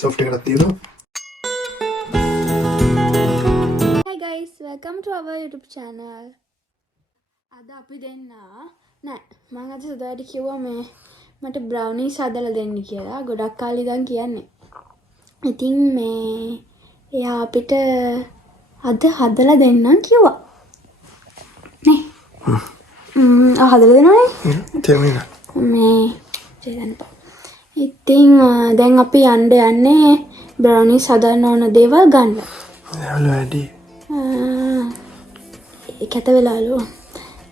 soft එකකට තියෙනවා. Hi guys, welcome to our YouTube channel. අද අපි දෙන්න නෑ මම අද සුදාට කිව්වා මේ මට brownies හදලා දෙන්න කියලා. ගොඩක් කාලේ ඉඳන් කියන්නේ. ඉතින් මේ එයා අපිට අද හදලා දෙන්නම් කිව්වා. නේ. හදලා දෙනවනේ. තේරුණා. මේ ජයන්ත. ඉතින් දැන් අපි යන්නේ brownies හදන්න ඕන දේවල් ගන්න. ඒවල වැඩි. කැත වෙලාලු.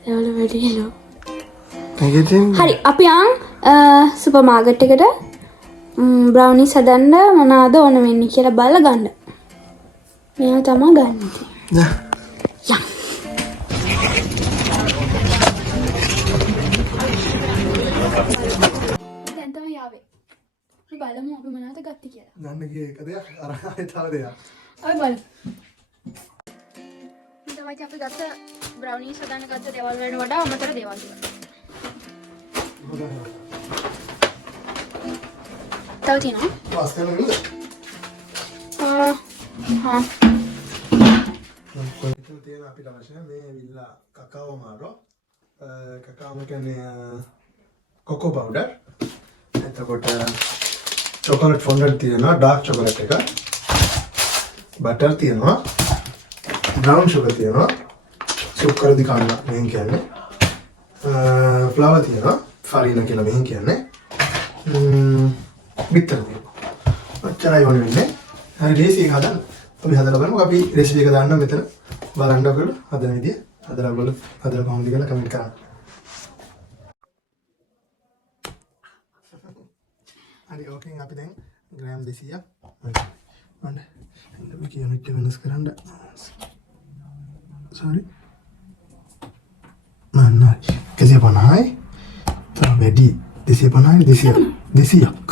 ඒවල වැඩිලු. නැගිටින්. හරි අපි සුපර් මාකට් එකට brownies හදන්න මොනවාද ඕන වෙන්නේ කියලා බලලා ගන්න. මේවා තමයි ගන්න තියෙන්නේ. යා. යා. දැන් තමයි යාවේ. අපි බලමු අපි මොනවද ගත්තේ කියලා. ගන්න ගියේ එක දෙයක් අරගෙන තව දෙයක්. අපි බලමු. තමයි අපි ගත්ත brownies හදන්න ගත්ත දේවල් වලට වඩා අමතර දේවල් ටික. තව තියෙනවා. පාස් කරනවද? හා. මෙතන තියෙන අපිට අවශ්‍ය මේ විල්ලා කකාෝ මාරෝ කකාෝ කියන්නේ කොකෝ පවුඩර්. එතකොට චොකලට් ෆොන්ඩන්ට් තියෙනවා ඩාර්ක් චොකලට් එක. බටර් තියෙනවා. brown sugar තියෙනවා. සුක්කර දිකන්න මෙහෙන් කියන්නේ. ෆ්ලවර් තියෙනවා. ෆාරිනා කියලා මෙහෙන් කියන්නේ. බිත්තර තියෙනවා. ඔච්චරයි ඕනේ වෙන්නේ. හරි රෙසිපි එක හදන්න. අපි හදලා බලමු. අපි රෙසිපි එක දාන්න මෙතන. බලන්න ඔයගොල්ලෝ හදන විදිය. හදලා ඔයගොල්ලෝ හදලා කොහොමද කියලා කමෙන්ට් කරන්න. හරි ඕකෙන් අපි දැන් ග්‍රෑම් 200ක් වන්න. මේක යුනිට් එක වෙනස් කරන්න. sorry. මන්නයි. 150යි. තව වැඩි 250යි 200ක්.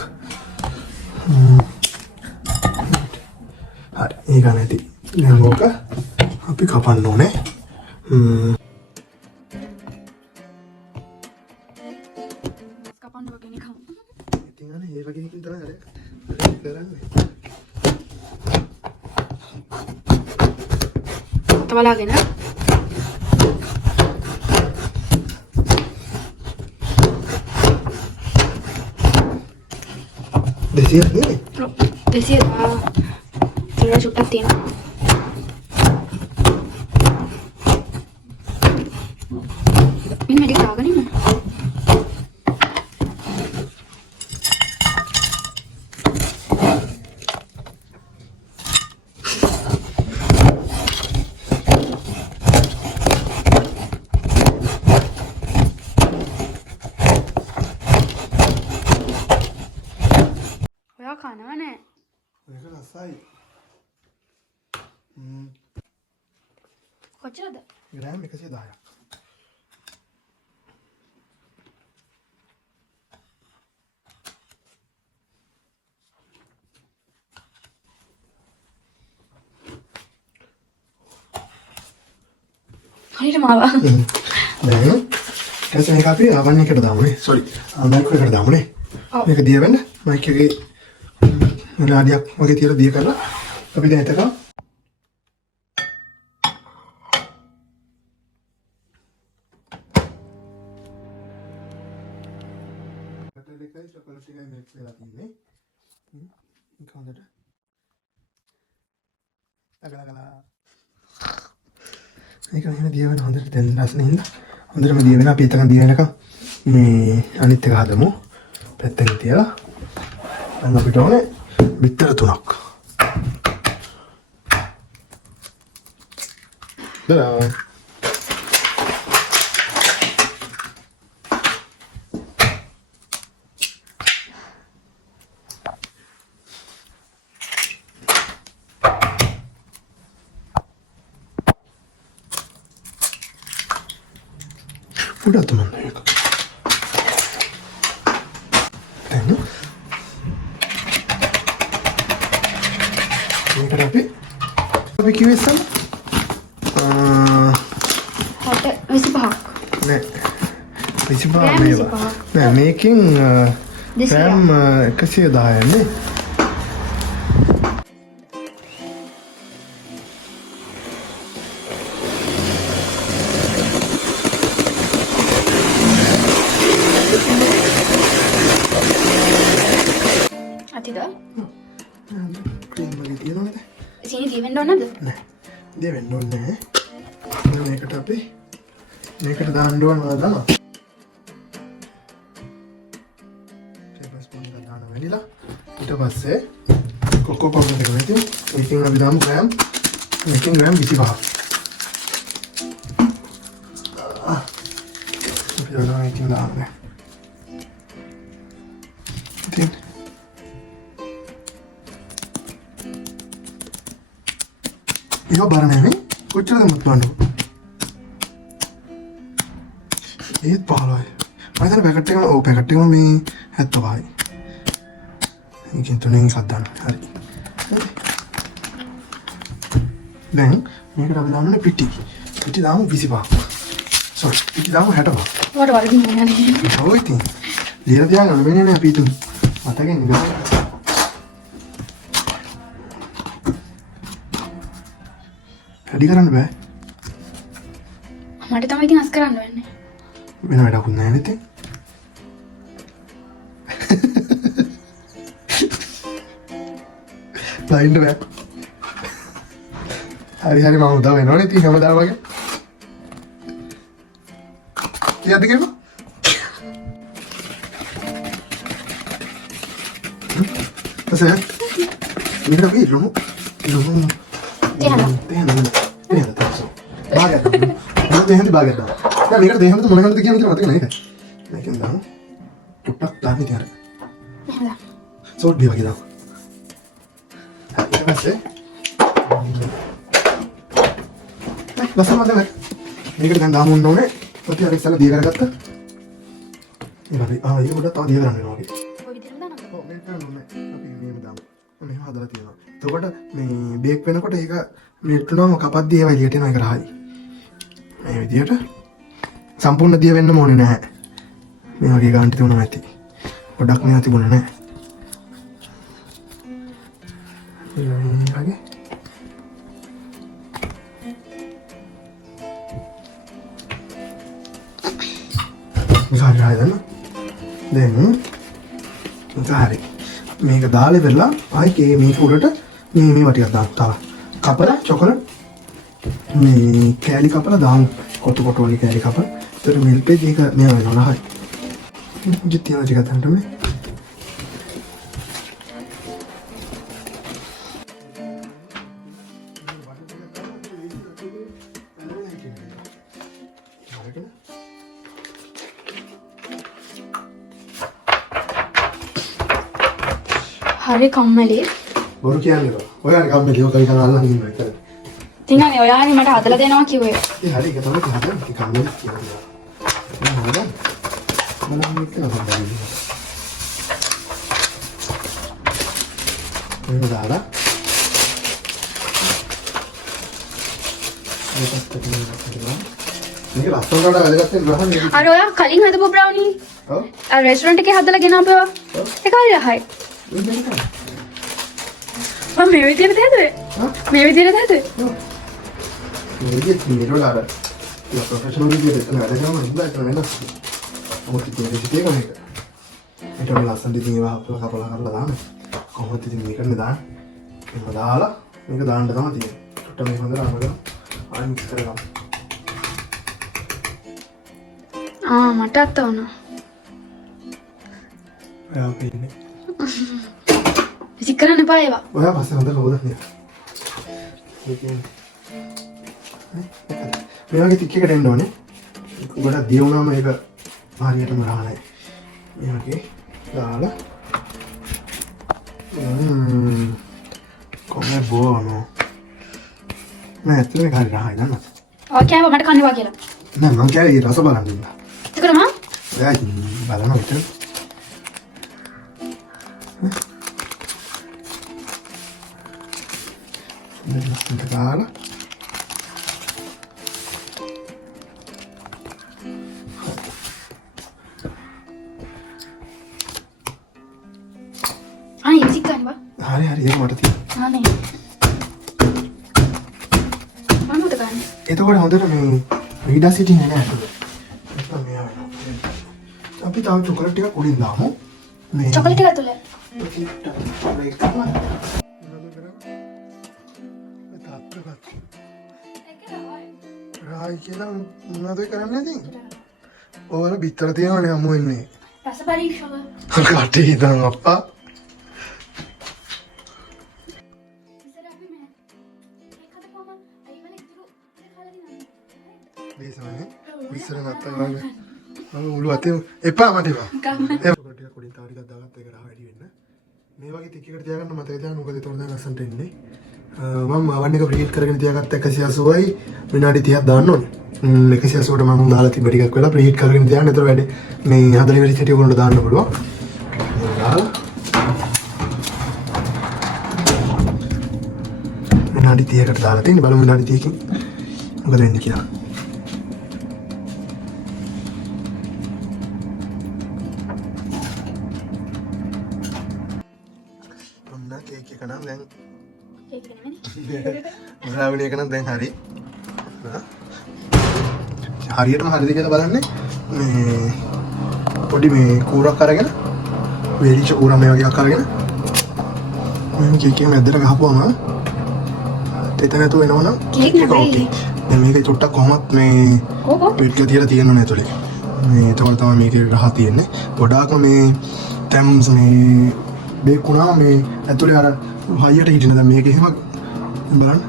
හරි ඒක නැති. දැන් ඕක අපි කපන්න ඕනේ. කපන්න වගේ නිකන්. ඉතින් අනේ ඒ වගේ එකකින් තමයි හරි කරන්නේ. තවලාගෙන. දෙසියක් නෙමෙයි. 200 තව චුට්ටක් තියෙනවා. මෙන්න මේක දාගෙන ඉන්න. ඔයා කනව නෑ. මේක රසයි. කොච්චරද? ග්‍රෑම් 110ක්. හරියට මාවා. දැන් කැස මේක අපි ආවන්න එකට දාමුනේ. sorry. මයික් එකට දාමුනේ. මේක දිය වෙන්න මයික් එකේ විනාඩියක් වගේ තියලා දිය කරලා අපි දැන් එතක බටර් එකයි චොකලට් එකයි මික්ස් වෙලා තියෙන්නේ. මේක හොඳට අගලගලා ඒක මෙහෙම දිය වෙන හොඳට දැන් රසනේ හින්දා හොඳටම දිය වෙන අපි එතන දිය වෙනකම් මේ අනිත් එක හදමු. පැත්තකට තියලා දැන් අපිට ඕනේ බිත්තර 3ක්. දලා උඩට මම මේක දැන් මේකට අපි කිව්වේ සම හොට 25ක්. නෑ 25 මේවා නෑ මේකෙන් ග්‍රෑම් 110යි නේ. අතිද? ක්‍රීම් වගේ තියෙනවද? සීනි දිවෙන්න ඕනද? නෑ. දෙවෙන්න ඕනේ නෑ. මේකට අපි මේකට දාන්න ඕන මොනවද දානවා? ටේබල් ස්පූන් එකක් දාන්න වැනිලා. ඊට පස්සේ කොකෝ පවුඩර් එක මෙතන. මේකෙන් අපි දාමු ග්‍රෑම්. මේකෙන් ග්‍රෑම් 25ක්. අපි දානවා මේකෙන් දාන්න. ඉතින් ඒක බර නැහැ. කොච්චරද මුත්වන්නේ? ඒත් 15යි. මම හිතන්නේ පැකට් එකම පැකට් එකම මේ 75යි. මේකෙන් තුනෙන් එකක් දාන්න. හරි. දැන් මේකට අපි දාන්නේ පිටි. පිටි දාමු 25ක්. සෝරි. පිටි දාමු 65ක්. ඔයාලට වරදින් නෑ. ඔය ඉතින්. දීලා තියාගන්න වෙන්නේ නැහැ අපි හිතමු. මතකෙන් ගන්න. වැඩි කරන්න බෑ. මට තමයි ඉතින් අස් කරන්න වෙන්නේ. වෙන වැඩකුත් නැහැ නේද? බයින්ද බෑ. හරි මම උදා වෙනවනේ ඉතින් හැමදාම වගේ. කීයද කියපුවා? Kasi, ini tapi lu Tihan tahu. Bagat. Ini tihan di bagat dah. Nah, ini kan tihan itu mana kan tihan itu mati kan ini. Nah, kita dah. Tutak tani tihan. So dia bagi dah. Ini masih. Lasa mana lagi? Ini kan dah mundur nih. Tapi ada salah dia kan kata. Ini lagi. Ini udah tahu dia kan lagi. මේ හදලා තියෙනවා. එතකොට මේ bake වෙනකොට ඒක මෙට්ටුනම කපද්දී ඒවා එළියට එනවා. ඒක රහයි. මේ විදියට සම්පූර්ණ දිය වෙන්න ඕනේ නැහැ. මේ වගේ ගාන්ටි තුනම ඇති. ගොඩක් මේවා තිබුණේ නැහැ. මේ වගේ. විකාරය හදන්න. දැන් හරි. මේක දාලා ඉවරලා ආයේ මේක උඩට මේ වටියක් දාන්න තව. කපලා චොකලට් මේ කෑලි කපලා දාමු. කොටු කොටු වගේ කෑලි කපලා. ඒතර මිල්ක් එක මේ වෙනවා හරි. ජිතියන ටික ගන්නට මේ. හරි කම්මැලි. බොරු කියන්නේ බා. ඔයාගේ කම්මැලි ඔය කලින් අල්ලන් ඉන්නවා ඒක. තිනානේ ඔයානේ මට හදලා දෙනවා කිව්වේ. ඒ හරි ඒක තමයි හදන්නේ. කම්මැලි කියලා. මම හදන්න. මම මේක හදන්න. මේක දාලා. මේක ලස්සනට වැඩගත් වෙනවා නේද? අර ඔයා කලින් හදපු බ්‍රවුනි. ඔව්. අර රෙස්ටොරන්ට් එකේ හදලා ගෙනාවා. ඒක හරි රහයි. මම මේ විදිහට හැදුවේ. මේ විදිහට හැදුවේ. මේ විදිහට නිරෝලාර. ඒක ප්‍රොෆෙෂනල් විදිහට එතන වැඩ කරනවා නේද? ඒක වෙනස්. මොකද කියන්නේ රෙසිපි එක මේක. ඒක වල ලස්සන දිදී වහපලා කපලා කරලා දාන්න. කොහොමද ඉතින් මේකනේ දාන්න. ඒක දාලා මේක දාන්න තමයි තියෙන්නේ. ටොට මේ හොඳට අරගෙන ආයෙ මික්ස් කරගන්න. මට අත වුණා. ඔයා පින්නේ. විසික් කරන්න එපා ඒවා. ඔයා පස්සේ හොඳට හොදන්න. මේ වගේ ටික එකට එන්න ඕනේ. ගොඩක් දිය වුණාම ඒක හරියටම රහ නැහැ. මේ වගේ දාලා කොහේ බෝනෝ. නෑ ඇත්තටම ඒක හරි රහයි නේද? ඔය කෑව මට කන්නවා කියලා. නෑ මං කෑවේ රස බලන්න ඉන්න. ඒකද මං? ඔයා බලනවා විතර. Lastante දාලා බා. හරි හරි ඒක මට තියෙනවා. නේ. මම උත ගන්න. එතකොට හොඳට මේ රීඩා සිටින්නේ නැහැ ඒක. නැත්නම් මෙයා වෙනවා. අපි තාම චොකලට් ටිකක් උඩින් දාමු. මේ චොකලට් එක ඇතුලේ. ඒක කරලා. රායි කියලා මොනවද කරන්නේ ඉතින්? ඕවල බිත්තර තියෙනවනේ හමු වෙන්නේ. රස පරීක්ෂක. කටේ ඉඳන් අප්පා. ඉතින් අපි මේ ඒකට කොහම අයිවල ඉතුරු කාලා දිනන්නේ. මේසනේ. විශ්සර නැත්තම් වගේ. මම උළු අතේ එපා මට එපා. ගන්න. ඒක ටික පොඩි තාර ටිකක් දාගත්ත එක රහ වැඩි වෙන්න. මේ වගේ ටිකකට තියාගන්න මතක තියාගන්න මොකද ඒතකොට දැන් ලස්සනට එන්නේ. මම අවන් එක ප්‍රීහීට් කරගෙන තියාගත්ත 180යි විනාඩි 30ක් දාන්න ඕනේ. 180ට මම දාලා තිබ්බ ටිකක් වෙලා ප්‍රීහීට් කරගෙන තියාගන්න. ඒතර වැඩි මේ හදලි වෙලි චටි උගලට දාන්න පුළුවන්. දාලා විනාඩි 30කට දාලා තියෙන්නේ. බලමු විනාඩි 30කින් මොකද වෙන්නේ කියලා. ඔන්න කේක් එක නම් දැන් ඒක නෙමෙයි. බ්‍රවුනි එක නම් දැන් හරි. හරියටම හරිද කියලා බලන්නේ මේ පොඩි මේ කූරක් අරගෙන වේලිච්ච කූරක් මේ වගේ එකක් අරගෙන මේ කේක් එක මැදට ගහපුවම තෙත නැතුව එනවනම් කේක් නෙමෙයි. දැන් මේක චුට්ටක් කොහොමත් මේ පිටක තියලා තියෙනවනේ ඇතුලේ. මේ ඒතකොට තමයි මේකේ රහ තියෙන්නේ. ගොඩාක් මේ තැම්ස් මේ බේක් වුණා මේ ඇතුලේ අර හයියට හිටින දැන් මේක එහෙම බලන්න.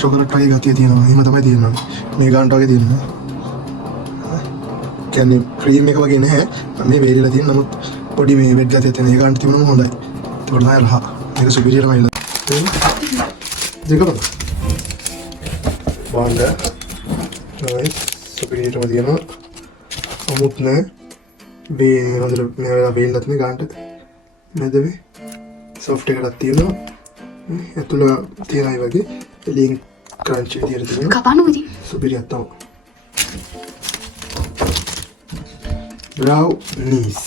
චොකලට් වගේ ගතිය තියෙනවා. එහෙම තමයි තියෙනවා. මේ ගානට වගේ තියෙනවා. කියන්නේ ක්‍රීම් එක වගේ නැහැ. මේ වේලිලා තියෙන නමුත් පොඩි මේ වෙට් ගතියක් තියෙන. ඒ ගානට තිබුණම හොඳයි. ඒකට තමයි ලහ. මේක සුපිරියර් මයිල. දෙක බලන්න. වන්ද. නයිස්. සුපිරියර්ම තියෙනවා. අමුත් නැහැ. මේ හොඳට මේ වෙලාව වේලත් නේ ගානට. නැදවේ. සොෆ්ට් එකකට තියෙනවා. ඇතුළ තියෙනයි වගේ එලියෙන් ක්‍රන්ච් විදියට තියෙනවා. කපන්න උදි. සුපිරියක් තමයි. brownies.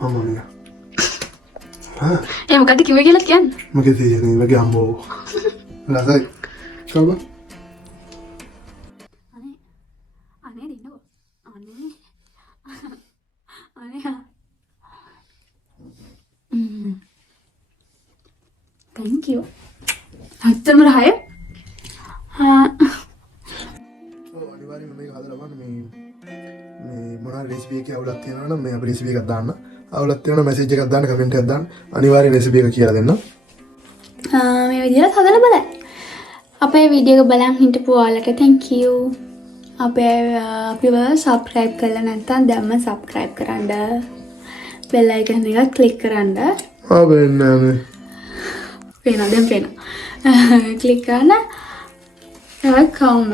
Mamma mia. මොකද කිව්වේ කියලා කියන්න. මොකද තියෙන්නේ වගේ අම්බෝ. ලසයි. කවුද? අනේ දිනෝ. අනේ. අනේ. Thank you. ඇත්තටම රහය? අනිවාර්යෙන්ම මේක හදලා බලන්න මේ මොනවා රෙසිපි එකේ අවුලක් තියෙනවා නම් මේ අපේ රෙසිපි එකක් දාන්න. අවුලක් තියෙනවා නම් මැසේජ් එකක් දාන්න කමෙන්ට් එකක් දාන්න. අනිවාර්යෙන් රෙසිපි එක කියලා දෙන්න. මේ විදිහට හදලා බලන්න. අපේ වීඩියෝ එක බලන් හිටපු ඔයාලට thank you. අපිව subscribe කරලා නැත්නම් දැම්ම subscribe කරන්න. bell icon එක click කරන්න. ආවෙන්නේ. පේනවා දැන් පේනවා. click කරන්න. ඒක කවුන.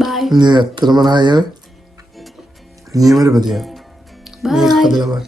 bye. නෑ ඇත්තටම නෑ. නියමරපතිය. bye. මේක හදලා බලන්න.